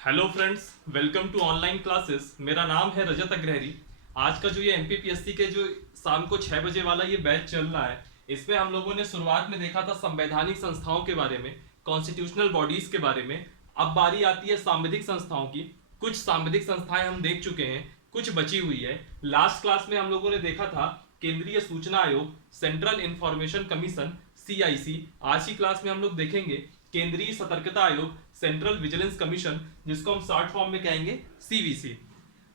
Hello friends, welcome to online classes. मेरा नाम है रजत अग्रहरी। आज का जो ये एमपीपीएससी के जो शाम को 6 बजे वाला ये बैच चल रहा है, इसमें हम लोगों ने शुरुआत में देखा था संवैधानिक संस्थाओं के बारे में, कॉन्स्टिट्यूशनल बॉडीज के बारे में। अब बारी आती है सांविधिक संस्थाओं की। कुछ सांविधिक संस्थाएं हम देख चुके हैं, कुछ बची हुई है। लास्ट क्लास में हम लोगों ने देखा था केंद्रीय सूचना आयोग, सेंट्रल इंफॉर्मेशन कमीशन, सीआईसी। आज की क्लास में हम लोग देखेंगे केंद्रीय सतर्कता आयोग, सेंट्रल विजिलेंस कमीशन, जिसको हम शॉर्ट फॉर्म में कहेंगे सीवीसी।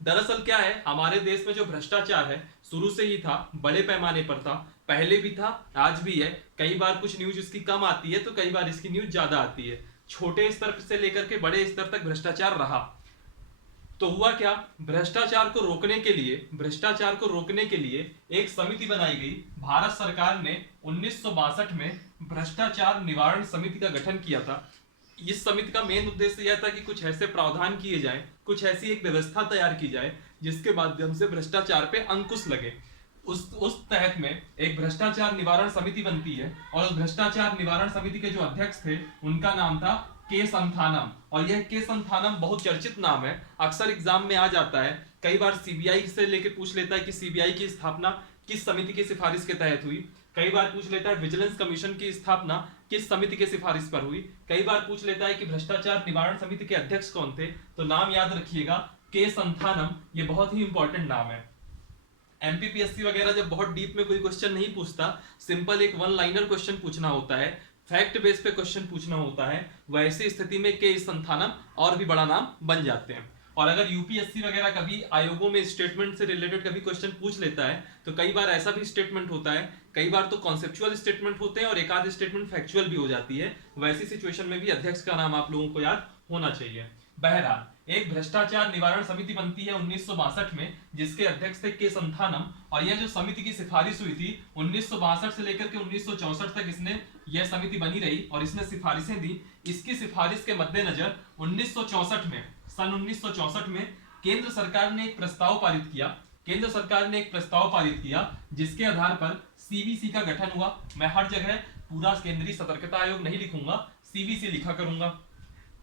दरअसल क्या है, हमारे देश में जो भ्रष्टाचार है शुरू से ही था, बड़े पैमाने पर था, पहले भी था, आज भी है। कई बार कुछ न्यूज इसकी कम आती है तो कई बार इसकी न्यूज ज्यादा आती है। छोटे स्तर से लेकर के बड़े स्तर तक भ्रष्टाचार रहा। तो हुआ क्या, भ्रष्टाचार को रोकने के लिए एक समिति बनाई गई। भारत सरकार ने 1962 में भ्रष्टाचार निवारण समिति का गठन किया था। इस समिति का मेन उद्देश्य यह था कि कुछ ऐसे प्रावधान किए जाएं, कुछ ऐसी एक व्यवस्था तैयार की जाए जिसके माध्यम से भ्रष्टाचार पे अंकुश लगे। उस तहत में एक भ्रष्टाचार निवारण समिति बनती है और उस भ्रष्टाचार निवारण समिति के जो अध्यक्ष थे उनका नाम था के संथानम। और यह के संथानम बहुत चर्चित नाम है, अक्सर एग्जाम में आ जाता है। कई बार सीबीआई से लेके पूछ लेता है कि सीबीआई की स्थापना किस समिति की सिफारिश के तहत हुई। कई बार पूछ लेता है विजिलेंस कमीशन की स्थापना किस समिति के सिफारिश पर हुई। कई बार पूछ लेता है कि भ्रष्टाचार निवारण समिति के अध्यक्ष कौन थे। तो नाम याद रखिएगा, के संथानम। ये बहुत ही इंपॉर्टेंट नाम है। एमपीपीएससी वगैरह जब बहुत डीप में कोई क्वेश्चन नहीं पूछता, सिंपल एक वन लाइनर क्वेश्चन पूछना होता है, फैक्ट बेस पे क्वेश्चन पूछना होता है, वैसी स्थिति में के संथानम और भी बड़ा नाम बन जाते हैं। और अगर यूपीएससी वगैरह कभी आयोगों में स्टेटमेंट से रिलेटेड कभी क्वेश्चन पूछ लेता है तो कई बार ऐसा भी स्टेटमेंट होता है, कई बार तो कॉन्सेप्चुअल स्टेटमेंट होते हैं और एक आध स्टेटमेंट फैक्चुअल भी हो जाती है। वैसी सिचुएशन में भी अध्यक्ष का नाम आप लोगों को याद होना चाहिए। बहरहाल, एक भ्रष्टाचार निवारण समिति बनती है 1962 में, जिसके अध्यक्ष थे के संथानम। और यह जो समिति की सिफारिश हुई थी 1962 से लेकर के 1964 तक इसने यह समिति बनी रही और इसने सिफारिशें दी। इसकी सिफारिश के मद्देनजर 1964 में, सन 1964 में केंद्र सरकार ने एक प्रस्ताव पारित किया जिसके आधार पर सीवीसी का गठन हुआ। मैं हर जगह पूरा केंद्रीय सतर्कता आयोग नहीं लिखूंगा, सीवीसी लिखा करूंगा।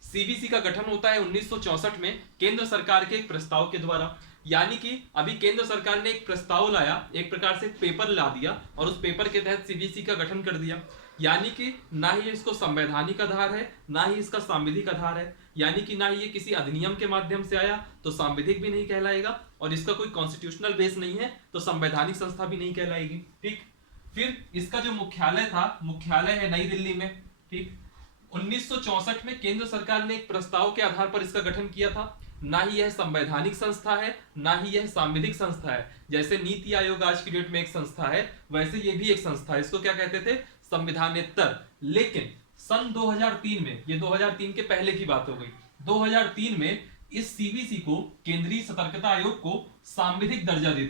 सीवीसी का गठन होता है 1964 में केंद्र सरकार के एक प्रस्ताव के द्वारा। यानी कि अभी केंद्र सरकार ने एक प्रस्ताव लाया, एक प्रकार से पेपर ला दिया और उस पेपर के तहत सीवीसी का गठन कर दिया। यानी कि ना ही इसको संवैधानिक आधार है, ना ही इसका सांविधिक आधार है। यानी कि ना ही ये किसी अधिनियम के माध्यम से आया तो सांविधिक भी नहीं कहलाएगा, और इसका कोई कॉन्स्टिट्यूशनल बेस नहीं है तो संवैधानिक संस्था भी नहीं कहलाएगी। ठीक, फिर इसका जो मुख्यालय था, मुख्यालय है नई दिल्ली में। ठीक, 1964 में केंद्र सरकार ने एक प्रस्ताव के आधार पर इसका गठन किया था। ना ही यह संवैधानिक संस्था है, ना ही यह सांविधिक संस्था है। जैसे नीति आयोग आज की डेट में एक संस्था है, वैसे ये भी एक संस्था है। इसको क्या कहते थे, संविधानेतर। लेकिन सन 2003 में, ये 2003 के पहले की बात हो गई, 2003 में इस सीवीसी को, केंद्रीय सतर्कता आयोग को सांविधिक दर्जा दे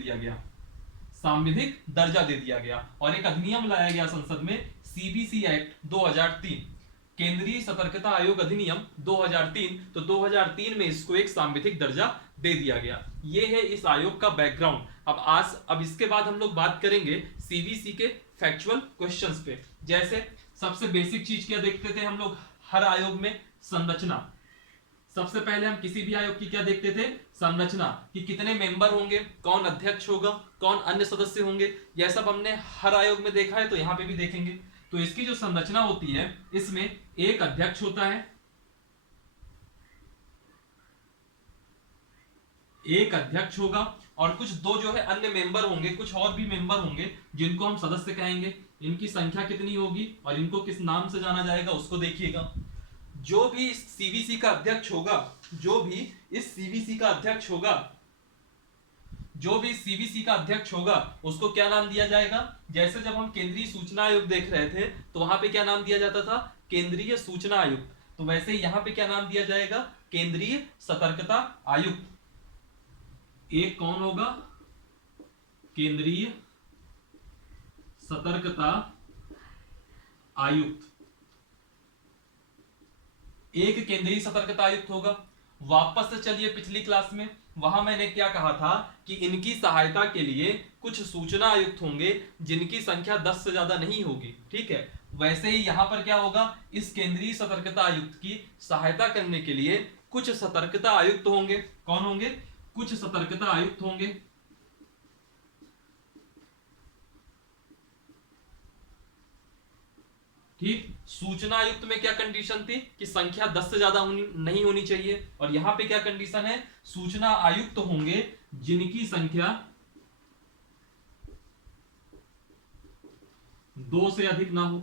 दिया गया और एक अधिनियम लाया गया संसद में, सीबीसी एक्ट 2003, केंद्रीय सतर्कता आयोग अधिनियम 2003। तो 2003 में इसको एक सांविधिक दर्जा दे दिया गया। ये है इस आयोग का बैकग्राउंड। अब इसके बाद हम लोग बात करेंगे सीवीसी के फैक्चुअल क्वेश्चंस पे। जैसे सबसे बेसिक चीज क्या देखते थे हम लोग हर आयोग में, संरचना। सबसे पहले हम किसी भी आयोग की क्या देखते थे, संरचना, कि कितने मेंबर होंगे, कौन अध्यक्ष होगा, कौन अन्य सदस्य होंगे। यह सब हमने हर आयोग में देखा है तो यहां पे भी देखेंगे। तो इसकी जो संरचना होती है, इसमें एक अध्यक्ष होता है, एक अध्यक्ष होगा और कुछ दो जो है अन्य मेंबर होंगे, कुछ और भी मेंबर होंगे जिनको हम सदस्य कहेंगे। इनकी संख्या कितनी होगी और इनको किस नाम से जाना जाएगा उसको देखिएगा। जो भी इस सीवीसी का अध्यक्ष होगा, जो भी इस सीवीसी का अध्यक्ष होगा उसको क्या नाम दिया जाएगा। जैसे जब हम केंद्रीय सूचना आयोग देख रहे थे तो वहां पे क्या नाम दिया जाता था, केंद्रीय सूचना आयुक्त। तो वैसे ही यहां पे क्या नाम दिया जाएगा, केंद्रीय सतर्कता आयुक्त। एक कौन होगा, केंद्रीय सतर्कता आयुक्त, एक केंद्रीय सतर्कता आयुक्त होगा। वापस से चलिए पिछली क्लास में, वहां मैंने क्या कहा था कि इनकी सहायता के लिए कुछ सूचना आयुक्त होंगे जिनकी संख्या 10 से ज्यादा नहीं होगी, ठीक है। वैसे ही यहां पर क्या होगा, इस केंद्रीय सतर्कता आयुक्त की सहायता करने के लिए कुछ सतर्कता आयुक्त होंगे। कौन होंगे? कुछ सतर्कता आयुक्त होंगे। ठीक, सूचना आयुक्त में क्या कंडीशन थी कि संख्या 10 से ज्यादा नहीं होनी चाहिए, और यहां पे क्या कंडीशन है, सूचना आयुक्त होंगे जिनकी संख्या 2 से अधिक ना हो।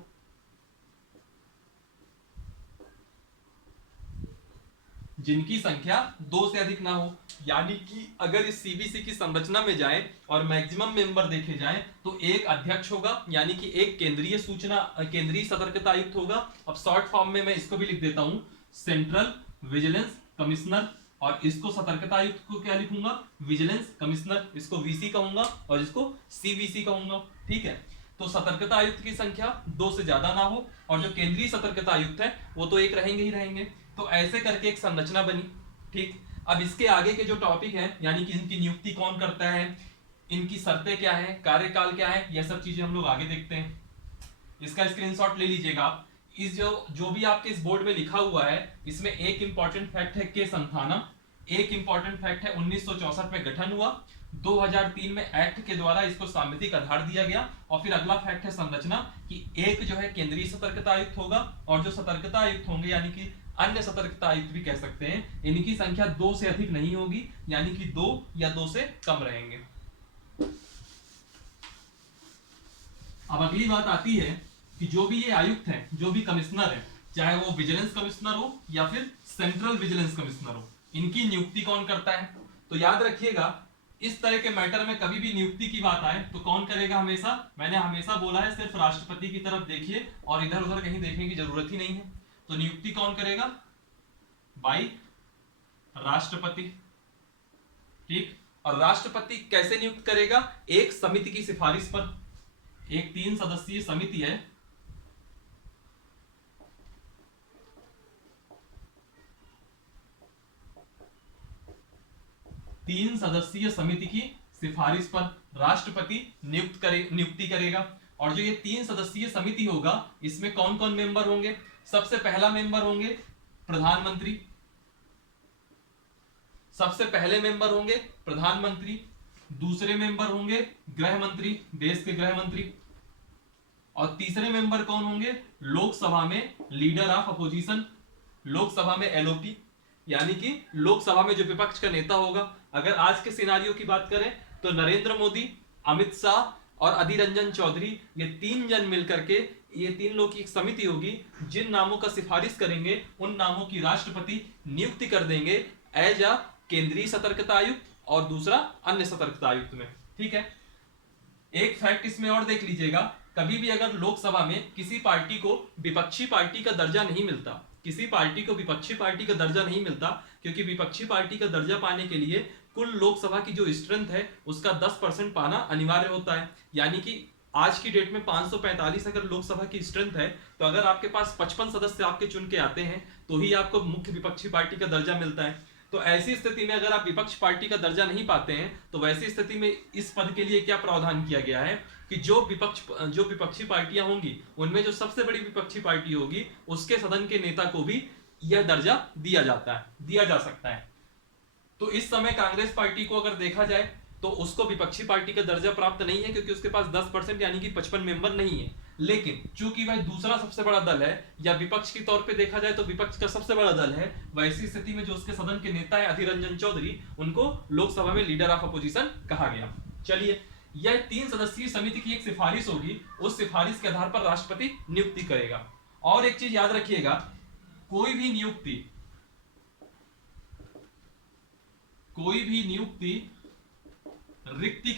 जिनकी संख्या 2 से अधिक ना हो, यानी कि अगर इस सीबीसी की संरचना में जाए और मैक्सिमम मेंबर देखे जाए तो एक अध्यक्ष होगा, यानी कि एक केंद्रीय सतर्कता आयुक्त होगा। अब शॉर्ट फॉर्म में मैं इसको भी लिख देता हूं, सेंट्रल विजिलेंस कमिश्नर, और इसको सतर्कता आयुक्त को क्या लिखूंगा, विजिलेंस कमिश्नर, इसको वीसी कहूंगा और इसको सीवीसी कहूंगा, ठीक है। तो सतर्कता आयुक्त की संख्या 2 से ज्यादा ना हो, और जो केंद्रीय सतर्कता आयुक्त है वो तो एक रहेंगे ही रहेंगे। तो ऐसे करके एक संरचना बनी, ठीक। अब इसके आगे के जो टॉपिक है, यानी कि इनकी नियुक्ति कौन करता है, इनकी शर्तें क्या है, कार्यकाल क्या है, यह सब चीजें हम लोग आगे देखते हैं। इसका स्क्रीनशॉट ले लीजिएगा आप। इस जो भी आपके इस बोर्ड में लिखा हुआ है, इसमें एक इंपॉर्टेंट फैक्ट है के संथानम, एक इंपॉर्टेंट फैक्ट है 1964 में गठन हुआ, 2003 में एक्ट के द्वारा इसको सांविधिक आधार दिया गया, और फिर अगला फैक्ट है संरचना, कि एक जो है केंद्रीय सतर्कता आयुक्त होगा, और जो सतर्कता आयुक्त होंगे यानी कि अन्य सतर्कता आयुक्त भी कह सकते हैं, इनकी संख्या 2 से अधिक नहीं होगी, यानी कि 2 या 2 से कम रहेंगे। अब अगली बात आती है कि जो भी ये आयुक्त हैं, जो भी कमिश्नर है, चाहे वो विजिलेंस कमिश्नर हो या फिर सेंट्रल विजिलेंस कमिश्नर हो, इनकी नियुक्ति कौन करता है। तो याद रखिएगा, इस तरह के मैटर में कभी भी नियुक्ति की बात आए तो कौन करेगा, हमेशा, मैंने हमेशा बोला है, सिर्फ राष्ट्रपति की तरफ देखिए और इधर उधर कहीं देखने की जरूरत ही नहीं है। तो नियुक्ति कौन करेगा, बाई राष्ट्रपति, ठीक। और राष्ट्रपति कैसे नियुक्त करेगा, एक समिति की सिफारिश पर। एक 3 सदस्यीय समिति है, तीन सदस्यीय समिति की सिफारिश पर राष्ट्रपति नियुक्ति करेगा। और जो ये 3 सदस्यीय समिति होगा, इसमें कौन कौन मेंबर होंगे, सबसे पहला मेंबर होंगे प्रधानमंत्री, सबसे पहले मेंबर होंगे प्रधानमंत्री, दूसरे मेंबर होंगे गृह मंत्री, देश के गृह मंत्री, और तीसरे मेंबर कौन होंगे, लोकसभा में लीडर ऑफ अपोजिशन, लोकसभा में एलओपी, यानी कि लोकसभा में जो विपक्ष का नेता होगा। अगर आज के सिनारियो की बात करें तो नरेंद्र मोदी, अमित शाह और अधीर रंजन चौधरी, ये 3 जन मिलकर के, ये 3 लोग की एक समिति होगी, जिन नामों का सिफारिश करेंगे उन नामों की राष्ट्रपति नियुक्ति कर देंगे एज अ केंद्रीय सतर्कता आयुक्त और दूसरा अन्य सतर्कता आयुक्त में, ठीक है। एक फैक्ट इसमें और देख लीजिएगा, कभी भी अगर लोकसभा में किसी पार्टी को विपक्षी पार्टी का दर्जा नहीं मिलता, किसी पार्टी को विपक्षी पार्टी का दर्जा नहीं मिलता, क्योंकि विपक्षी पार्टी का दर्जा पाने के लिए कुल लोकसभा की जो स्ट्रेंथ है उसका 10% पाना अनिवार्य होता है। यानी कि आज की डेट में 545 अगर लोकसभा की स्ट्रेंथ है, तो अगर आपके पास 55 सदस्य आपके चुन के आते हैं तो ही आपको मुख्य विपक्षी पार्टी का दर्जा मिलता है। तो ऐसी स्थिति में अगर आप विपक्ष पार्टी का दर्जा नहीं पाते हैं, तो वैसी स्थिति में इस पद के लिए क्या प्रावधान किया गया है कि जो विपक्षी पार्टियां होंगी, उनमें जो सबसे बड़ी विपक्षी पार्टी होगी, उसके सदन के नेता को भी यह दर्जा दिया जा सकता है। तो इस समय कांग्रेस पार्टी को अगर देखा जाए तो उसको विपक्षी पार्टी का दर्जा प्राप्त नहीं है, क्योंकि उसके पास 10% यानी कि 55 मेंबर नहीं है। लेकिन चूंकि वह दूसरा सबसे बड़ा दल है, या विपक्ष के तौर पे देखा जाए तो विपक्ष का सबसे बड़ा दल है, वैसी स्थिति में जो उसके सदन के नेता है अधीर रंजन चौधरी, उनको लोकसभा में लीडर ऑफ अपोजिशन कहा गया। चलिए, यह 3 सदस्यीय समिति की एक सिफारिश होगी, उस सिफारिश के आधार पर राष्ट्रपति नियुक्ति करेगा। और एक चीज याद रखिएगा, कोई भी नियुक्ति रिक्ति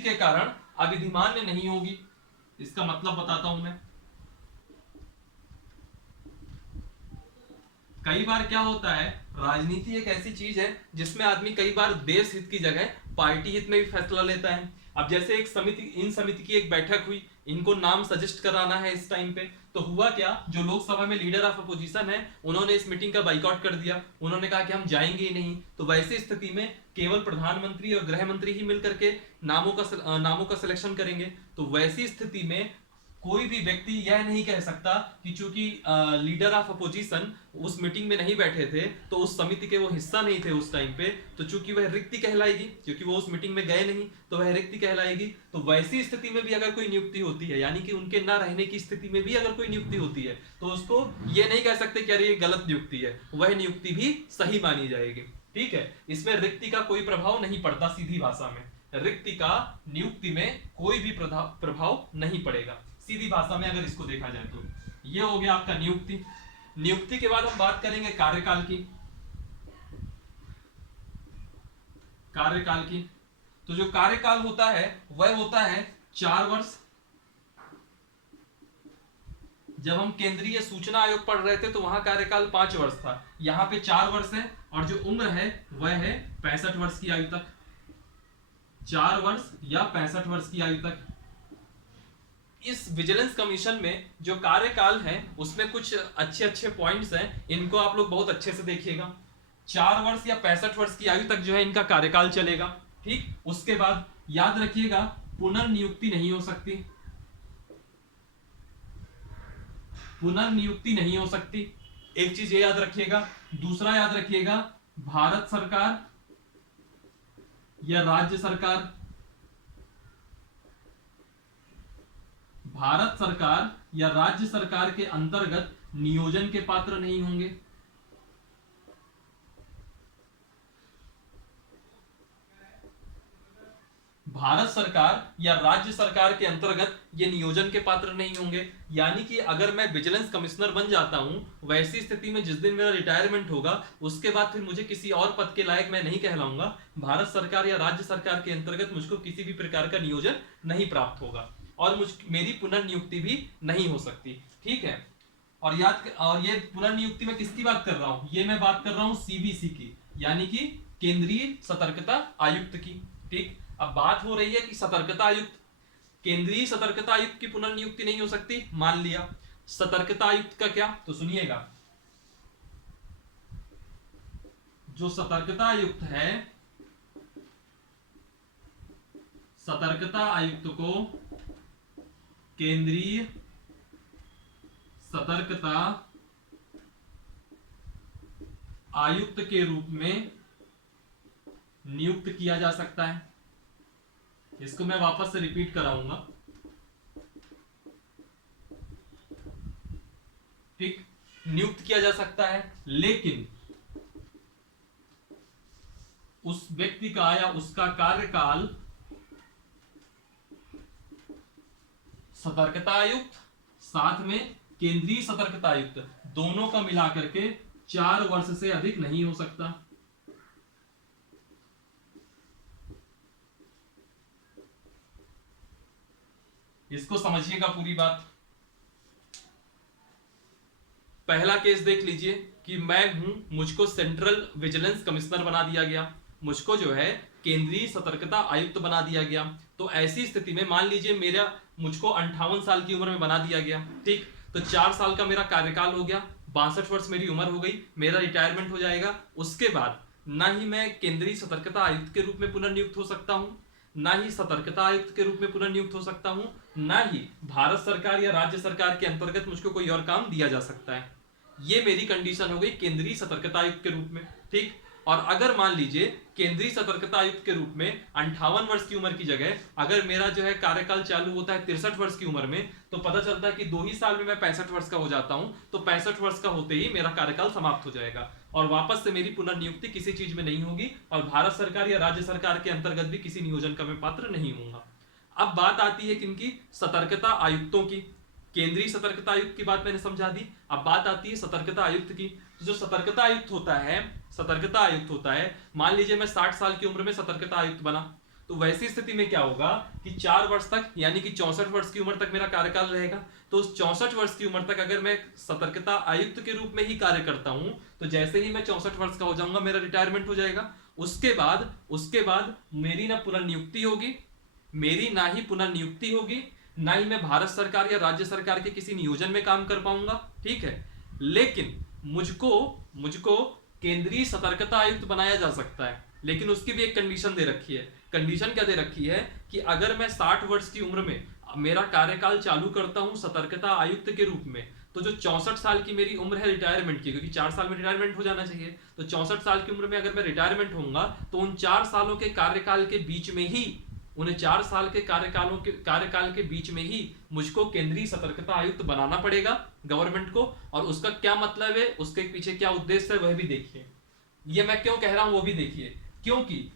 के कारण अविधिमान्य नहीं होगी। इसका मतलब बताता हूं मैं। कई बार क्या होता है, राजनीति एक ऐसी चीज है जिसमें आदमी कई बार देश हित की जगह पार्टी हित में भी फैसला लेता है। अब जैसे एक समिति, इन समिति की एक बैठक हुई, इनको नाम सजेस्ट कराना है इस टाइम पे, तो हुआ क्या, जो लोकसभा में लीडर ऑफ अपोजिशन है उन्होंने इस मीटिंग का बाइकआउट कर दिया, उन्होंने कहा कि हम जाएंगे ही नहीं। तो वैसी स्थिति में केवल प्रधानमंत्री और गृह मंत्री ही मिलकर के नामों का सिलेक्शन करेंगे। तो वैसी स्थिति में कोई भी व्यक्ति यह नहीं कह सकता कि चूंकि लीडर ऑफ अपोजिशन उस मीटिंग में नहीं बैठे थे तो उस समिति के वो हिस्सा नहीं थे उस टाइम पे, तो चूंकि वह रिक्ति कहलाएगी, क्योंकि वो उस मीटिंग में गए नहीं तो वह रिक्ति कहलाएगी। तो वैसी स्थिति में भी अगर कोई नियुक्ति होती है, यानी कि उनके ना रहने की स्थिति में भी अगर कोई नियुक्ति होती है, तो उसको ये नहीं कह सकते कि अरे ये गलत नियुक्ति है, वह नियुक्ति भी सही मानी जाएगी। ठीक है, इसमें रिक्ति का कोई प्रभाव नहीं पड़ता। सीधी भाषा में रिक्ति का नियुक्ति में कोई भी प्रभाव नहीं पड़ेगा। सीधी भाषा में अगर इसको देखा जाए तो ये हो गया आपका नियुक्ति। नियुक्ति के बाद हम बात करेंगे कार्यकाल की। कार्यकाल की तो जो कार्यकाल होता है वह होता है 4 वर्ष। जब हम केंद्रीय सूचना आयोग पढ़ रहे थे तो वहां कार्यकाल 5 वर्ष था, यहां पे 4 वर्ष है, और जो उम्र है वह है 65 वर्ष की आयु तक। 4 वर्ष या 65 वर्ष की आयु तक। इस विजिलेंस कमीशन में जो कार्यकाल है उसमें कुछ अच्छे अच्छे पॉइंट्स हैं, इनको आप लोग बहुत अच्छे से देखिएगा। 4 वर्ष या 65 वर्ष की आयु तक जो है इनका कार्यकाल चलेगा। ठीक, उसके बाद याद रखिएगा पुनर्नियुक्ति नहीं हो सकती। पुनर्नियुक्ति नहीं हो सकती, एक चीज ये याद रखिएगा। दूसरा याद रखिएगा, भारत सरकार या राज्य सरकार, भारत सरकार या राज्य सरकार के अंतर्गत नियोजन के पात्र नहीं होंगे। भारत सरकार या राज्य सरकार के अंतर्गत ये नियोजन के पात्र नहीं होंगे। यानी कि अगर मैं विजिलेंस कमिश्नर बन जाता हूं, वैसी स्थिति में जिस दिन मेरा रिटायरमेंट होगा उसके बाद फिर मुझे किसी और पद के लायक मैं नहीं कहलाऊंगा। भारत सरकार या राज्य सरकार के अंतर्गत मुझको किसी भी प्रकार का नियोजन नहीं प्राप्त होगा और मेरी पुनर्नियुक्ति भी नहीं हो सकती। ठीक है, और ये पुनर्नियुक्ति में किसकी बात कर रहा हूं, ये मैं बात कर रहा हूं सीबीसी की, यानी कि केंद्रीय सतर्कता आयुक्त की। ठीक, अब बात हो रही है कि सतर्कता आयुक्त, केंद्रीय सतर्कता आयुक्त की पुनर्नियुक्ति नहीं हो सकती, मान लिया। सतर्कता आयुक्त का क्या, तो सुनिएगा, जो सतर्कता आयुक्त है, सतर्कता आयुक्त को केंद्रीय सतर्कता आयुक्त के रूप में नियुक्त किया जा सकता है। इसको मैं वापस से रिपीट कराऊंगा। ठीक, नियुक्त किया जा सकता है, लेकिन उस व्यक्ति का या उसका कार्यकाल सतर्कता आयुक्त साथ में केंद्रीय सतर्कता आयुक्त दोनों का मिलाकर के 4 वर्ष से अधिक नहीं हो सकता। इसको समझिएगा पूरी बात। पहला केस देख लीजिए कि मैं हूं, मुझको सेंट्रल विजिलेंस कमिश्नर बना दिया गया, मुझको जो है केंद्रीय सतर्कता आयुक्त बना दिया गया। तो ऐसी स्थिति में मान लीजिए मुझको 58 साल की उम्र में बना दिया गया। ठीक, तो 4 साल का मेरा कार्यकाल हो गया, 62 वर्ष मेरी उम्र हो गई, मेरा रिटायरमेंट हो जाएगा। उसके बाद ना ही मैं केंद्रीय सतर्कता आयुक्त के रूप में पुनर्नियुक्त हो सकता हूं, ना ही सतर्कता आयुक्त के रूप में पुनर्नियुक्त हो सकता हूं, ना ही भारत सरकार या राज्य सरकार के अंतर्गत मुझको कोई और काम दिया जा सकता है। ये मेरी कंडीशन हो गई केंद्रीय सतर्कता आयुक्त के रूप में। ठीक, और अगर मान लीजिए केंद्रीय सतर्कता आयुक्त के रूप में 58 वर्ष की उम्र की जगह अगर मेरा जो है कार्यकाल चालू होता है 63 वर्ष की उम्र में, तो पता चलता है कि 2 ही साल में मैं 65 वर्ष का हो जाता हूं, तो 65 वर्ष का होते ही मेरा कार्यकाल समाप्त हो जाएगा और वापस से मेरी पुनर्नियुक्ति किसी चीज में नहीं होगी और भारत सरकार या राज्य सरकार के अंतर्गत भी किसी नियोजन का मैं पात्र नहीं होऊंगा। अब बात आती है किनकी, सतर्कता आयुक्तों की। केंद्रीय सतर्कता आयुक्त की बात मैंने समझा दी, अब बात आती है सतर्कता आयुक्त की। जो सतर्कता आयुक्त होता है, मान लीजिए मैं 60 साल की उम्र में सतर्कता आयुक्त बना, तो वैसी स्थिति में क्या होगा कि 4 वर्ष तक यानी कि 64 वर्ष की उम्र तक मेरा कार्यकाल रहेगा। तो उस 64 वर्ष की उम्र तक अगर मैं सतर्कता आयुक्त के रूप में ही कार्य करता हूं, तो जैसे ही मैं 64 वर्ष का हो जाऊंगा मेरा रिटायरमेंट हो जाएगा। उसके बाद मेरी ना पुनर्नियुक्ति होगी मेरी ना ही पुनर्नियुक्ति होगी, ना ही मैं भारत सरकार या राज्य सरकार के किसी नियोजन में काम कर पाऊंगा, ठीक है। लेकिन मुझको मुझको केंद्रीय सतर्कता आयुक्त बनाया जा सकता है, लेकिन उसकी भी एक कंडीशन दे रखी है। कंडीशन क्या दे रखी है कि अगर मैं 60 वर्ष की उम्र में मेरा कार्यकाल चालू करता हूं सतर्कता आयुक्त के रूप में, तो जो 64 साल की मेरी उम्र है रिटायरमेंट की, क्योंकि 4 साल में रिटायरमेंट हो जाना चाहिए, तो 64 साल की उम्र में अगर मैं रिटायरमेंट होऊंगा तो उन 4 सालों के कार्यकाल के बीच में ही, उन्हें 4 साल के कार्यकाल के बीच में ही मुझको केंद्रीय सतर्कता आयुक्त बनाना पड़ेगा गवर्नमेंट को। और उसका क्या मतलब है, उसके पीछे क्या उद्देश्य है, वह भी देखिए। ये मैं क्यों कह रहा हूं वो भी देखिए, क्योंकि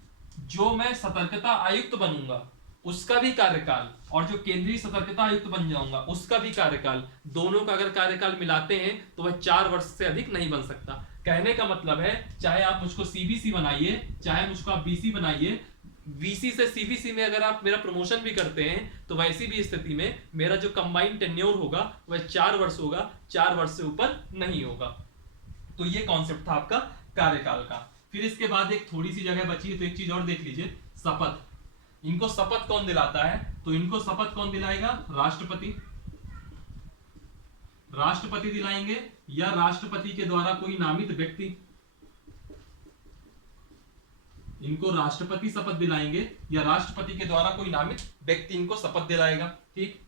जो मैं सतर्कता आयुक्त बनूंगा उसका भी कार्यकाल और जो केंद्रीय सतर्कता आयुक्त बन जाऊंगा उसका भी कार्यकाल, दोनों का अगर कार्यकाल मिलाते हैं तो वह 4 वर्ष से अधिक नहीं बन सकता। कहने का मतलब है, चाहे आप मुझको सीबीसी बनाइए, चाहे मुझको आप बीसी बनाइए, वीसी से सीबीसी में अगर आप मेरा प्रमोशन भी करते हैं तो वैसी भी स्थिति में मेरा जो कंबाइंड टेन्योर होगा वह 4 वर्ष होगा, 4 वर्ष से ऊपर नहीं होगा। तो ये कॉन्सेप्ट था आपका कार्यकाल का। फिर इसके बाद एक थोड़ी सी जगह बची है, तो एक चीज और देख लीजिए, शपथ। इनको शपथ कौन दिलाता है, तो इनको शपथ कौन दिलाएगा, राष्ट्रपति। राष्ट्रपति दिलाएंगे या राष्ट्रपति के द्वारा कोई नामित व्यक्ति, इनको राष्ट्रपति शपथ दिलाएंगे या राष्ट्रपति के द्वारा कोई नामित व्यक्ति इनको शपथ दिलाएगा, ठीक।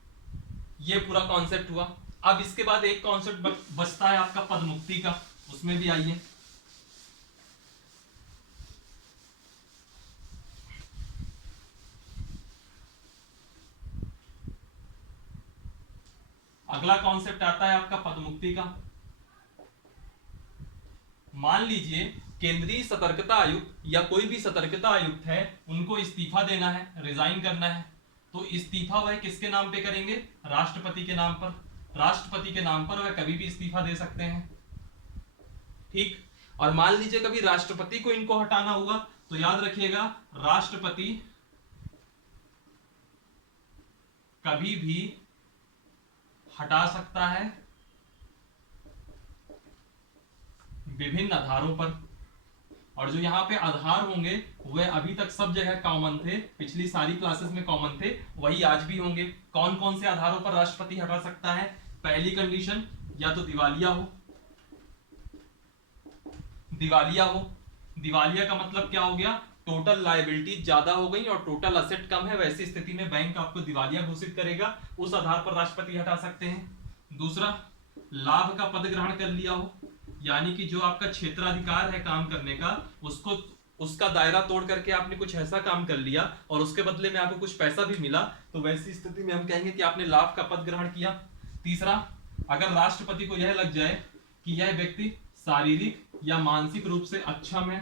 ये पूरा कॉन्सेप्ट हुआ। अब इसके बाद एक कॉन्सेप्ट बचता है आपका पद मुक्ति का, उसमें भी आइए। अगला कॉन्सेप्ट आता है आपका पद मुक्ति का। मान लीजिए केंद्रीय सतर्कता आयुक्त या कोई भी सतर्कता आयुक्त है, उनको इस्तीफा देना है, रिजाइन करना है, तो इस्तीफा वह किसके नाम पे करेंगे, राष्ट्रपति के नाम पर। राष्ट्रपति के नाम पर वह कभी भी इस्तीफा दे सकते हैं, ठीक। और मान लीजिए कभी राष्ट्रपति को इनको हटाना हुआ तो याद रखिएगा, राष्ट्रपति कभी भी हटा सकता है विभिन्न आधारों पर। और जो यहाँ पे आधार होंगे वह अभी तक सब जगह कॉमन थे, पिछली सारी क्लासेस में कॉमन थे, वही आज भी होंगे। कौन कौन से आधारों पर राष्ट्रपति हटा सकता है, पहली कंडीशन या तो दिवालिया हो। दिवालिया हो, दिवालिया का मतलब क्या हो गया, टोटल लायबिलिटी ज्यादा हो गई और टोटल असेट कम है, वैसी स्थिति में बैंक आपको दिवालिया घोषित करेगा, उस आधार पर राष्ट्रपति हटा सकते हैं। दूसरा, लाभ का पद ग्रहण कर लिया हो, यानी कि जो आपका क्षेत्राधिकार है काम करने का, उसको उसका दायरा तोड़ करके आपने कुछ ऐसा काम कर लिया और उसके बदले में आपको कुछ पैसा भी मिला, तो वैसी स्थिति में हम कहेंगे कि आपने लाभ का पद ग्रहण किया। तीसरा, अगर राष्ट्रपति को यह लग जाए कि यह व्यक्ति शारीरिक या मानसिक रूप से अक्षम है,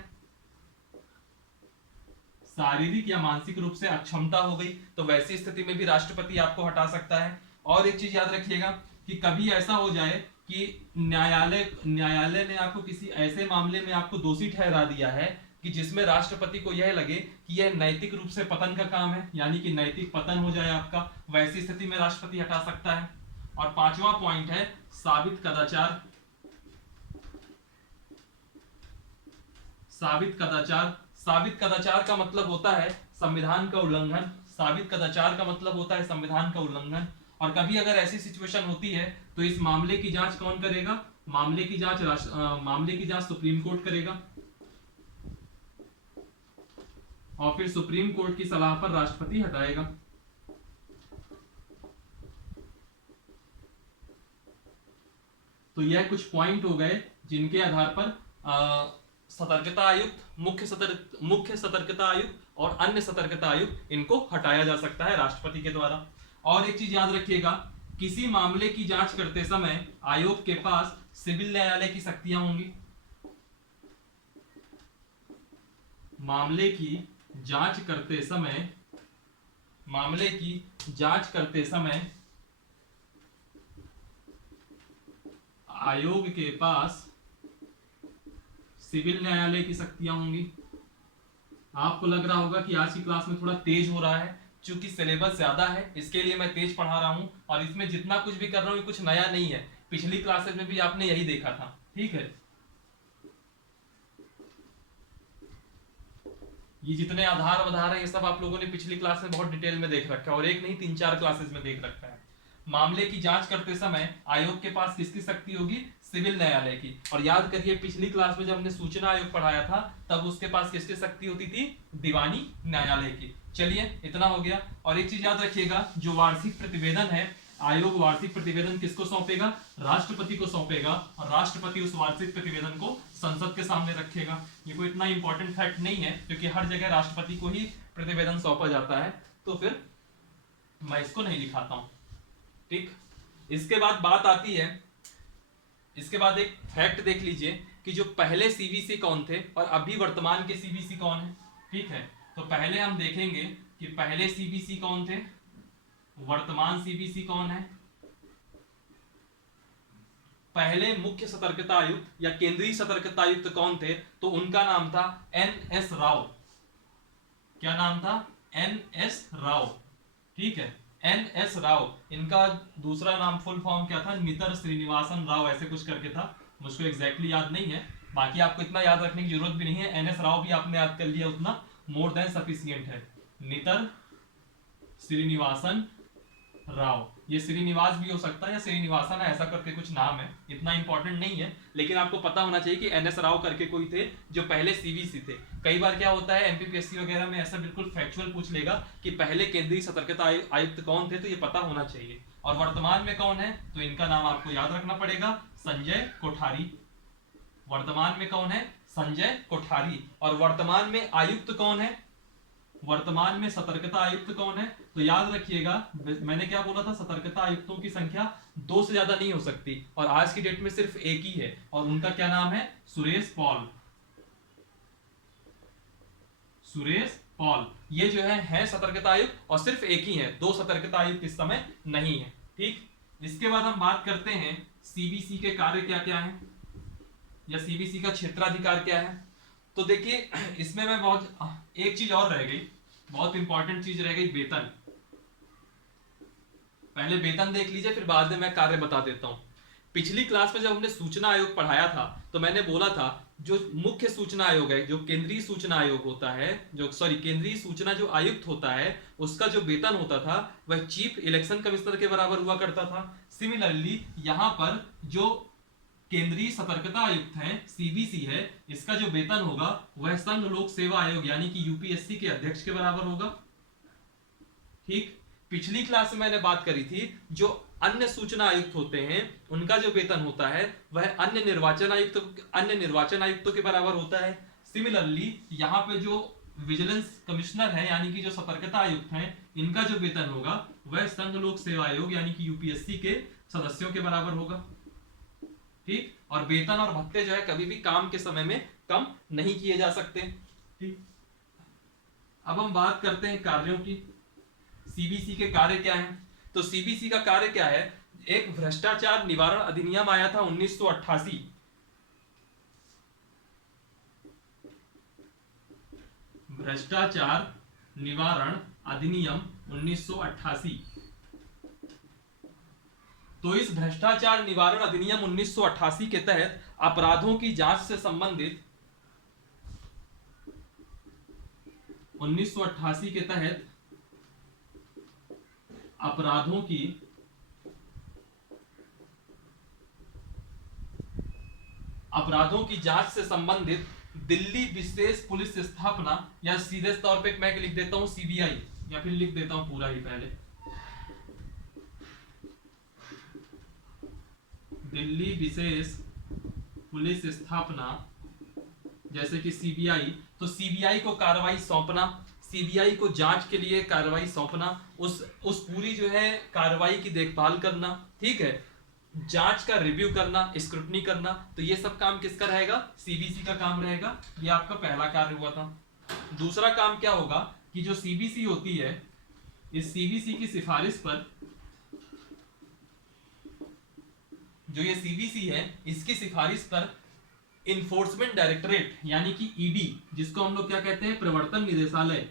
शारीरिक या मानसिक रूप से अक्षमता हो गई, तो वैसी स्थिति में भी राष्ट्रपति आपको हटा सकता है। और एक चीज याद रखिएगा कि कभी ऐसा हो जाए कि न्यायालय ने आपको किसी ऐसे मामले में आपको दोषी ठहरा दिया है कि जिसमें राष्ट्रपति को यह लगे कि यह नैतिक रूप से पतन का काम है, यानी कि नैतिक पतन हो जाए आपका, वैसी स्थिति में राष्ट्रपति हटा सकता है। और पांचवा पॉइंट है साबित कदाचार। साबित कदाचार, साबित कदाचार का मतलब होता है संविधान का उल्लंघन। साबित कदाचार का मतलब होता है संविधान का उल्लंघन। और कभी अगर ऐसी सिचुएशन होती है तो इस मामले की जांच कौन करेगा, मामले की जांच सुप्रीम कोर्ट करेगा और फिर सुप्रीम कोर्ट की सलाह पर राष्ट्रपति हटाएगा। तो यह कुछ पॉइंट हो गए जिनके आधार पर सतर्कता आयुक्त, मुख्य सतर्कता आयुक्त और अन्य सतर्कता आयुक्त, इनको हटाया जा सकता है राष्ट्रपति के द्वारा। और एक चीज याद रखिएगा, किसी मामले की जांच करते समय आयोग के पास सिविल न्यायालय की शक्तियां होंगी। मामले की जांच करते समय आयोग के पास सिविल न्यायालय की शक्तियां होंगी। आपको लग रहा होगा कि आज की क्लास में थोड़ा तेज हो रहा है, क्योंकि सिलेबस ज्यादा है, इसके लिए मैं तेज पढ़ा रहा हूं। और इसमें जितना कुछ भी कर रहा हूं कुछ नया नहीं है, पिछली क्लासेस में भी आपने यही देखा था, ठीक है। ये जितने आधार आधार है ये सब आप लोगों ने पिछली क्लास में बहुत डिटेल में देख रखा है, और एक नहीं 3-4 क्लासेस में देख रखा है। मामले की जांच करते समय आयोग के पास किसकी शक्ति होगी? सिविल न्यायालय की। और याद करिए पिछली क्लास में जब हमने सूचना आयोग पढ़ाया था तब उसके पास किसकी शक्ति होती थी? दीवानी न्यायालय की। चलिए इतना हो गया। और एक चीज याद रखिएगा, जो वार्षिक प्रतिवेदन है, आयोग वार्षिक प्रतिवेदन किसको सौंपेगा? राष्ट्रपति को सौंपेगा, और राष्ट्रपति उस वार्षिक प्रतिवेदन को संसद के सामने रखेगा। ये कोई इतना इंपॉर्टेंट फैक्ट नहीं है क्योंकि हर जगह राष्ट्रपति को ही प्रतिवेदन सौंपा जाता है, तो फिर मैं इसको नहीं लिखाता हूं। ठीक, इसके बाद बात आती है, इसके बाद एक फैक्ट देख लीजिए कि जो पहले सीबीसी कौन थे और अभी वर्तमान के सीबीसी कौन है। ठीक है, तो पहले हम देखेंगे कि पहले सीबीसी कौन थे, वर्तमान सीबीसी कौन है। पहले मुख्य सतर्कता आयुक्त या केंद्रीय सतर्कता आयुक्त कौन थे? तो उनका नाम था एन.एस. राव। क्या नाम था? एन.एस. राव। ठीक है, एन.एस. राव। इनका दूसरा नाम फुल फॉर्म क्या था? नितर श्रीनिवासन राव, ऐसे कुछ करके था, मुझको एग्जैक्टली याद नहीं है। बाकी आपको इतना याद रखने की जरूरत भी नहीं है, एन.एस. राव भी आपने याद कर लिया उतना मोर देन सफिशिएंट है। नितर श्रीनिवासन राव, ये श्रीनिवास भी हो सकता है या श्रीनिवासन है, ऐसा करके कुछ नाम है, इतना इंपॉर्टेंट नहीं है, लेकिन आपको पता होना चाहिए कि एन.एस. राव करके कोई थे जो पहले सीबीसी थे। कई बार क्या होता है एमपीपीएससी वगैरह में ऐसा बिल्कुल फैक्चुअल पूछ लेगा कि पहले केंद्रीय सतर्कता आयुक्त कौन थे, तो ये पता होना चाहिए। और वर्तमान में कौन है? तो इनका नाम आपको याद रखना पड़ेगा, संजय कोठारी। वर्तमान में कौन है? संजय कोठारी। और वर्तमान में आयुक्त कौन है? वर्तमान में सतर्कता आयुक्त कौन है? तो याद रखिएगा, मैंने क्या बोला था, सतर्कता आयुक्तों की संख्या 2 से ज्यादा नहीं हो सकती, और आज की डेट में सिर्फ एक ही है, और उनका क्या नाम है? सुरेश पॉल। सुरेश पॉल, ये जो है सतर्कता आयुक्त, और सिर्फ एक ही है, 2 सतर्कता आयुक्त इस समय नहीं है। ठीक, इसके बाद हम बात करते हैं सीबीसी के कार्य क्या क्या है, या सीबीसी का क्षेत्राधिकार क्या है। तो देखिए इसमें मैं एक चीज और रह गई, बहुत इंपॉर्टेंट चीज रह गई, वेतन। पहले वेतन देख लीजिए, फिर बाद में मैं कार्य बता देता हूं। पिछली क्लास में जब हमने सूचना आयोग पढ़ाया था तो मैंने बोला था जो मुख्य सूचना आयोग है, जो केंद्रीय सूचना आयोग होता है, केंद्रीय सूचना जो आयुक्त होता है, उसका जो वेतन होता था वह चीफ इलेक्शन कमिश्नर के बराबर हुआ करता था। सिमिलरली यहाँ पर जो केंद्रीय सतर्कता आयुक्त है, सीबीसी है, इसका जो वेतन होगा वह संघ लोक सेवा आयोग यानी कि यूपीएससी के अध्यक्ष के बराबर होगा। ठीक, पिछली क्लास में मैंने बात करी थी जो अन्य सूचना आयुक्त होते हैं उनका जो वेतन होता है वह अन्य निर्वाचन आयुक्तों के बराबर होता है। सिमिलरली यहाँ पे जो विजिलेंस कमिश्नर है यानी कि जो सतर्कता आयुक्त हैं, इनका जो वेतन होगा वह संघ लोक सेवा आयोग यानी कि यूपीएससी के सदस्यों के बराबर होगा। ठीक, और वेतन और भत्ते जो है कभी भी काम के समय में कम नहीं किए जा सकते। ठीक, अब हम बात करते हैं कार्यों की। सीबीसी के कार्य क्या हैं? तो सीबीसी का कार्य क्या है? एक भ्रष्टाचार निवारण अधिनियम आया था 1988। भ्रष्टाचार निवारण अधिनियम 1988। तो इस भ्रष्टाचार निवारण अधिनियम 1988 के तहत अपराधों की जांच से संबंधित 1988 के तहत अपराधों की जांच से संबंधित दिल्ली विशेष पुलिस स्थापना, या सीधे तौर पे मैं लिख देता हूं सीबीआई, या फिर लिख देता हूं पूरा ही पहले, दिल्ली विशेष पुलिस स्थापना, जैसे कि सीबीआई। तो सीबीआई को कार्रवाई सौंपना, सीबीआई को जांच के लिए कार्रवाई सौंपना, उस पूरी जो है कार्रवाई की देखभाल करना, ठीक है, जांच का रिव्यू करना, स्क्रूटनी करना, तो ये सब काम किसका रहेगा? सीबीसी का काम रहेगा। ये आपका पहला कार्य हुआ था। दूसरा काम क्या होगा कि जो सीबीसी होती है, इस सीबीसी की सिफारिश पर, जो ये सीबीसी है इसकी सिफारिश पर इन्फोर्समेंट डायरेक्टरेट यानी कि ईडी, जिसको हम लोग क्या कहते हैं, प्रवर्तन निदेशालय।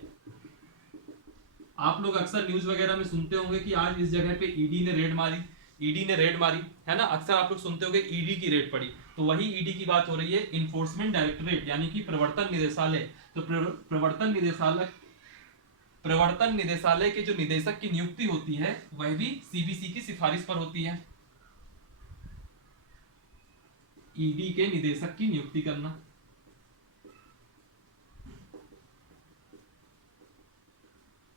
आप लोग अक्सर न्यूज वगैरह में सुनते होंगे कि आज इस जगह पे ईडी ने रेड मारी, है ना, अक्सर आप लोग सुनते होंगे ईडी की रेड पड़ी, तो वही ईडी की बात हो रही है, इन्फोर्समेंट डायरेक्टरेट यानी कि प्रवर्तन निदेशालय। तो प्रवर्तन निदेशालय के जो निदेशक की नियुक्ति होती है वह भी सीबीसी की सिफारिश पर होती है। ईडी के निदेशक की नियुक्ति करना।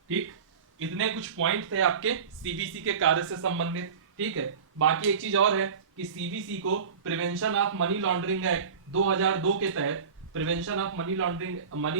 ठीक, इतने कुछ पॉइंट थे आपके सीबीसी के कार्य से संबंधित। ठीक है, बाकी एक चीज और है कि सीबीसी को prevention of money laundering act 2002 के तहत, prevention of money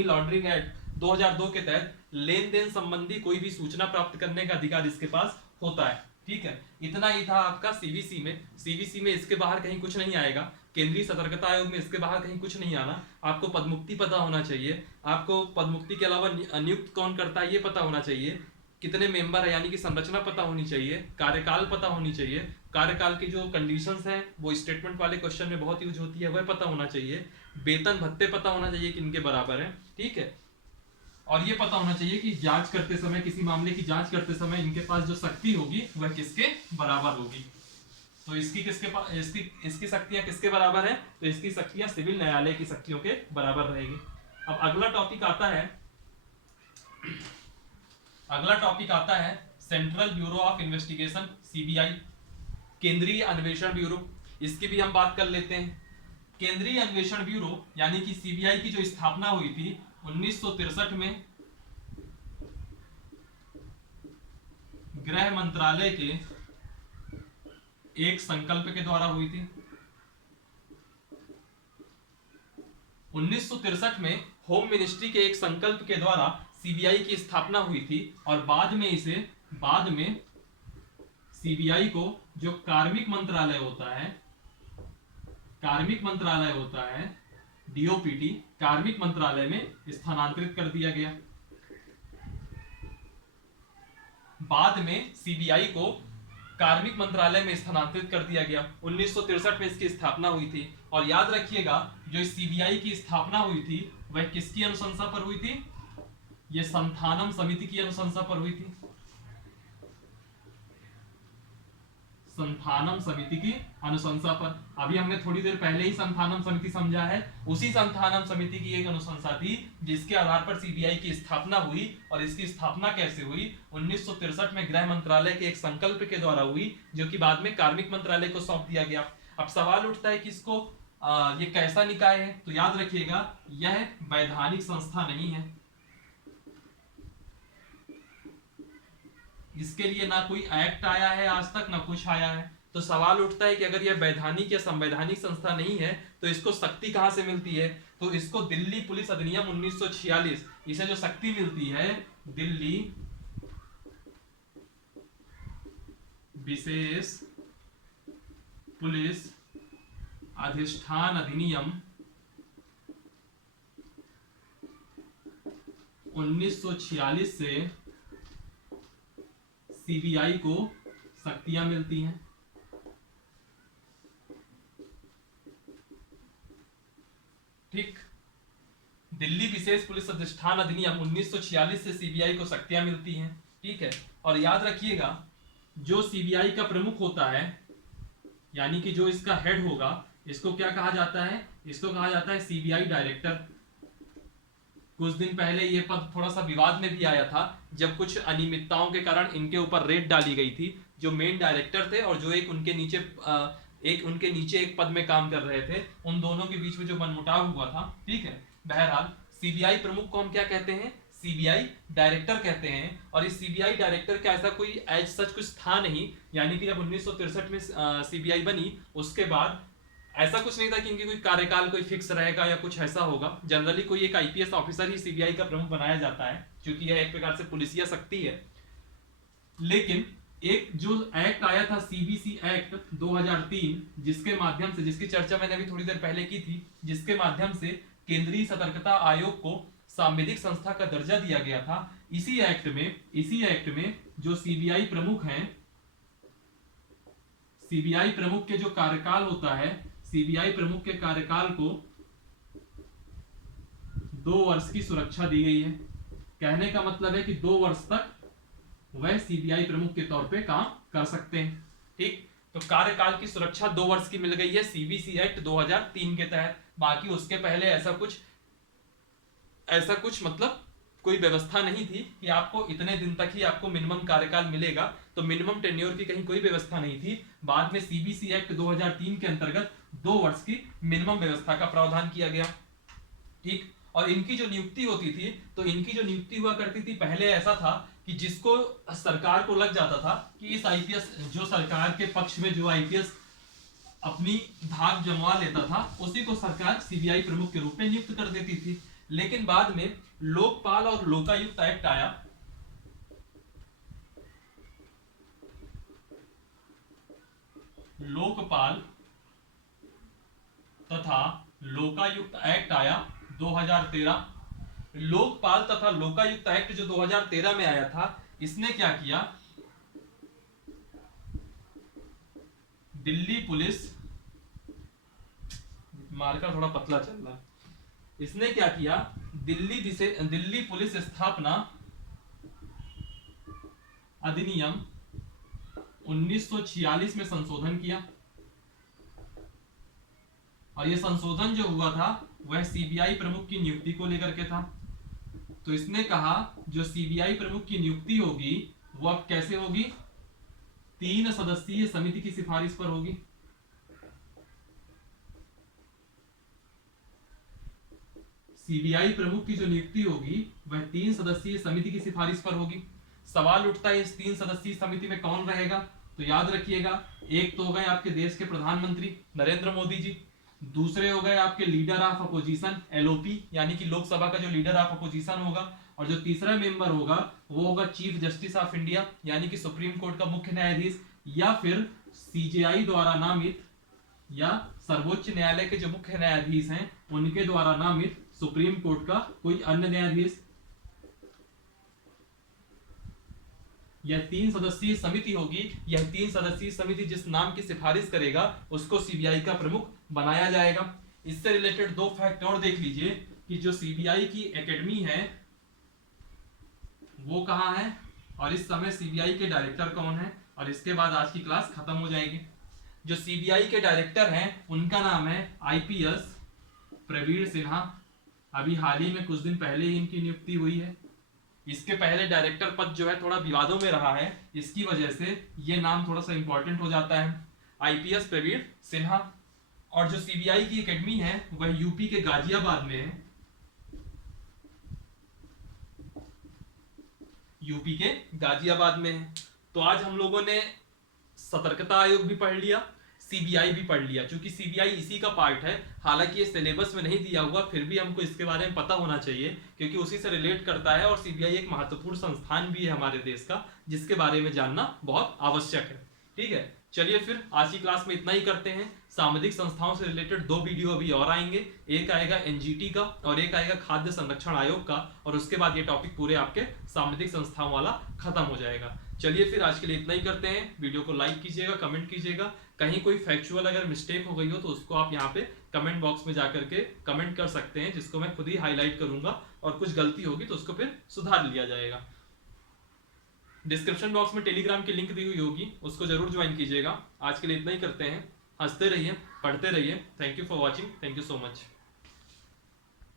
laundering act 2002 के तहत लेन देन संबंधी कोई भी सूचना प्राप्त करने का अधिकार इसके पास होता है। ठीक है, इतना ही था आपका सीबीसी में। सीबीसी में इसके बाहर कहीं कुछ नहीं आएगा। केंद्रीय सतर्कता आयोग में इसके बाहर कहीं कुछ नहीं आना। आपको पदमुक्ति पता होना चाहिए, आपको पदमुक्ति के अलावा नियुक्त कौन करता है ये पता होना चाहिए, कितने मेंबर है यानी कि संरचना पता होनी चाहिए, कार्यकाल पता होनी चाहिए, कार्यकाल की जो कंडीशंस हैं वो स्टेटमेंट वाले क्वेश्चन में बहुत यूज होती है वह पता होना चाहिए, वेतन भत्ते पता होना चाहिए कि इनके बराबर है। ठीक है, और ये पता होना चाहिए कि जांच करते समय, किसी मामले की जांच करते समय इनके पास जो शक्ति होगी वह किसके बराबर होगी। तो इसकी शक्तियां किसके बराबर है? तो इसकी शक्तियां सिविल न्यायालय की शक्तियों के बराबर रहेगी। अब अगला टॉपिक आता है central bureau of investigation, CBI, केंद्रीय अन्वेषण ब्यूरो। इसकी भी हम बात कर लेते हैं। केंद्रीय अन्वेषण ब्यूरो यानी कि सीबीआई की जो स्थापना हुई थी 1963 में गृह मंत्रालय के एक संकल्प के द्वारा हुई थी। 1963 में होम मिनिस्ट्री के एक संकल्प के द्वारा सीबीआई की स्थापना हुई थी और बाद में सीबीआई को जो कार्मिक मंत्रालय होता है डीओपीटी, कार्मिक मंत्रालय में स्थानांतरित कर दिया गया। बाद में सीबीआई को कार्मिक मंत्रालय में स्थानांतरित कर दिया गया। 1963 में इसकी स्थापना हुई थी। और याद रखिएगा, जो सीबीआई की स्थापना हुई थी वह किसकी अनुशंसा पर हुई थी? यह संथानम समिति की अनुशंसा पर हुई थी। संथानम समिति की अनुशंसा पर। अभी हमने थोड़ी देर पहले ही संथानम समिति समझा है। उसी संथानम समिति की एक अनुशंसा थी जिसके आधार पर सीबीआई की स्थापना हुई। और इसकी स्थापना कैसे हुई? 1963 में गृह मंत्रालय के एक संकल्प के द्वारा हुई, जो कि बाद में कार्मिक मंत्रालय को सौंप दिया गया। अब सवाल उठता है कि इसको ये कैसा निकाय है? तो याद रखिएगा, यह वैधानिक संस्था नहीं है। इसके लिए ना कोई एक्ट आया है आज तक, ना कुछ आया है। तो सवाल उठता है कि अगर यह वैधानिक या संवैधानिक संस्था नहीं है तो इसको शक्ति कहां से मिलती है? तो इसको दिल्ली पुलिस अधिनियम 1946, इसे जो शक्ति मिलती है दिल्ली विशेष पुलिस अधिष्ठान अधिनियम 1946 से सीबीआई को शक्तियां मिलती हैं। ठीक, दिल्ली विशेष पुलिस अधिष्ठान अधिनियम 1946 से सीबीआई को शक्तियां मिलती हैं। ठीक है, और याद रखिएगा, जो सीबीआई का प्रमुख होता है यानी कि जो इसका हेड होगा, इसको क्या कहा जाता है? इसको कहा जाता है सीबीआई डायरेक्टर। कुछ दिन पहले ये पद थोड़ा सा विवाद में भी आया था, जब कुछ अनियमितताओं के कारण इनके ऊपर रेड डाली गई थी। जो मेन डायरेक्टर थे और जो एक उनके नीचे एक पद में काम कर रहे थे, उन दोनों के बीच में जो मनमुटाव हुआ था। ठीक है, बहरहाल सीबीआई प्रमुख को हम क्या कहते हैं? सीबीआई डायरेक्टर कहते हैं। और इस सीबीआई डायरेक्टर का ऐसा कोई एज सच कुछ था नहीं, यानी कि जब 1963 में सीबीआई बनी उसके बाद ऐसा कुछ नहीं था कि इनकी कोई कार्यकाल कोई फिक्स रहेगा या कुछ ऐसा होगा। जनरली कोई एक आईपीएस ऑफिसर ही सीबीआई का प्रमुख बनाया जाता है, क्योंकि यह एक प्रकार से पुलिसिया शक्ति है। लेकिन एक जो एक्ट आया था सीबीसी एक्ट 2003, जिसके माध्यम से, जिसकी चर्चा मैंने अभी थोड़ी देर पहले की थी, जिसके माध्यम से केंद्रीय सतर्कता आयोग को सांविधिक संस्था का दर्जा दिया गया था। इसी एक्ट में जो सीबीआई प्रमुख हैं, सीबीआई प्रमुख के जो कार्यकाल होता है, सीबीआई प्रमुख के कार्यकाल को 2 वर्ष की सुरक्षा दी गई है। कहने का मतलब है कि 2 वर्ष तक वह सीबीआई प्रमुख के तौर पे काम कर सकते हैं। ठीक, तो कार्यकाल की सुरक्षा 2 वर्ष की मिल गई है सीबीसी एक्ट 2003 के तहत। बाकी उसके पहले ऐसा कुछ ऐसा कुछ मतलब कोई व्यवस्था नहीं थी कि आपको इतने दिन तक ही आपको मिनिमम कार्यकाल मिलेगा, तो मिनिमम टेन्योर की कहीं कोई व्यवस्था नहीं थी। बाद में सीबीसी एक्ट 2003 के अंतर्गत 2 वर्ष की मिनिमम व्यवस्था का प्रावधान किया गया। ठीक, और इनकी जो नियुक्ति होती थी, तो इनकी जो नियुक्ति हुआ करती थी पहले ऐसा था कि जिसको सरकार को लग जाता था कि इस आईपीएस, जो सरकार के पक्ष में जो आईपीएस अपनी धाक जमवा लेता था, उसी को सरकार सीबीआई प्रमुख के रूप में नियुक्त कर देती थी। लेकिन बाद में लोकपाल और लोकायुक्त एक्ट आया, लोकपाल तथा लोकायुक्त एक्ट आया 2013। लोकपाल तथा लोकायुक्त एक्ट जो 2013 में आया था, इसने क्या किया, दिल्ली पुलिस, मार्कर थोड़ा पतला चल रहा है, इसने क्या किया, दिल्ली पुलिस स्थापना अधिनियम 1946 में संशोधन किया। और यह संशोधन जो हुआ था वह सीबीआई प्रमुख की नियुक्ति को लेकर के था। तो इसने कहा जो सीबीआई प्रमुख की नियुक्ति होगी वह अब कैसे होगी, 3 सदस्यीय समिति की सिफारिश पर होगी। सीबीआई प्रमुख की जो नियुक्ति होगी वह 3 सदस्यीय समिति की सिफारिश पर होगी। सवाल उठता है इस 3 सदस्यीय समिति में कौन रहेगा, तो याद रखिएगा, एक तो हो गए आपके देश के प्रधानमंत्री नरेंद्र मोदी जी, दूसरे हो गए आपके लीडर ऑफ अपोजिशन एलओपी, यानी कि लोकसभा का जो लीडर ऑफ अपोजिशन होगा, और जो तीसरा मेंबर होगा वो होगा चीफ जस्टिस ऑफ इंडिया, यानी कि सुप्रीम कोर्ट का मुख्य न्यायाधीश, या फिर सीजेआई द्वारा नामित या सर्वोच्च न्यायालय के जो मुख्य न्यायाधीश हैं उनके द्वारा नामित सुप्रीम कोर्ट का कोई अन्य न्यायाधीश। यह 3 सदस्यीय समिति होगी। यह 3 सदस्यीय समिति जिस नाम की सिफारिश करेगा उसको सीबीआई का प्रमुख बनाया जाएगा। इससे रिलेटेड 2 फैक्ट और देख लीजिए कि जो सीबीआई की एकेडमी है वो कहाँ है, और इस समय सीबीआई के डायरेक्टर कौन है, और इसके बाद आज की क्लास खत्म हो जाएगी। जो सीबीआई के डायरेक्टर हैं उनका नाम है आईपीएस प्रवीण सिन्हा। अभी हाल ही में कुछ दिन पहले ही इनकी नियुक्ति हुई है। इसके पहले डायरेक्टर पद जो है थोड़ा विवादों में रहा है, इसकी वजह से ये नाम थोड़ा सा इंपॉर्टेंट हो जाता है, आईपीएस प्रवीण सिन्हा। और जो सीबीआई की एकेडमी है वह यूपी के गाजियाबाद में है, यूपी के गाजियाबाद में है। तो आज हम लोगों ने सतर्कता आयोग भी पढ़ लिया, सीबीआई भी पढ़ लिया। चूंकि सीबीआई इसी का पार्ट है, हालांकि ये सिलेबस में नहीं दिया हुआ, फिर भी हमको इसके बारे में पता होना चाहिए क्योंकि उसी से रिलेट करता है। और सीबीआई एक महत्वपूर्ण संस्थान भी है हमारे देश का, जिसके बारे में जानना बहुत आवश्यक है। ठीक है, चलिए फिर आज की क्लास में इतना ही करते हैं। सामाजिक संस्थाओं से रिलेटेड 2 वीडियो अभी और आएंगे, एक आएगा एनजीटी का और एक आएगा खाद्य संरक्षण आयोग का, और उसके बाद ये टॉपिक पूरे आपके सामाजिक संस्थाओं वाला खत्म हो जाएगा। चलिए फिर आज के लिए इतना ही करते हैं। वीडियो को लाइक कीजिएगा, कमेंट कीजिएगा, कहीं कोई फैक्चुअल अगर मिस्टेक हो गई हो तो उसको आप यहाँ पे कमेंट बॉक्स में जाकर के कमेंट कर सकते हैं, जिसको मैं खुद ही हाईलाइट करूंगा, और कुछ गलती होगी तो उसको फिर सुधार लिया जाएगा। डिस्क्रिप्शन बॉक्स में टेलीग्राम की लिंक दी हुई होगी, उसको जरूर ज्वाइन कीजिएगा। आज के लिए इतना ही करते हैं। हंसते रहिए, पढ़ते रहिए। Thank you for watching, thank you so much.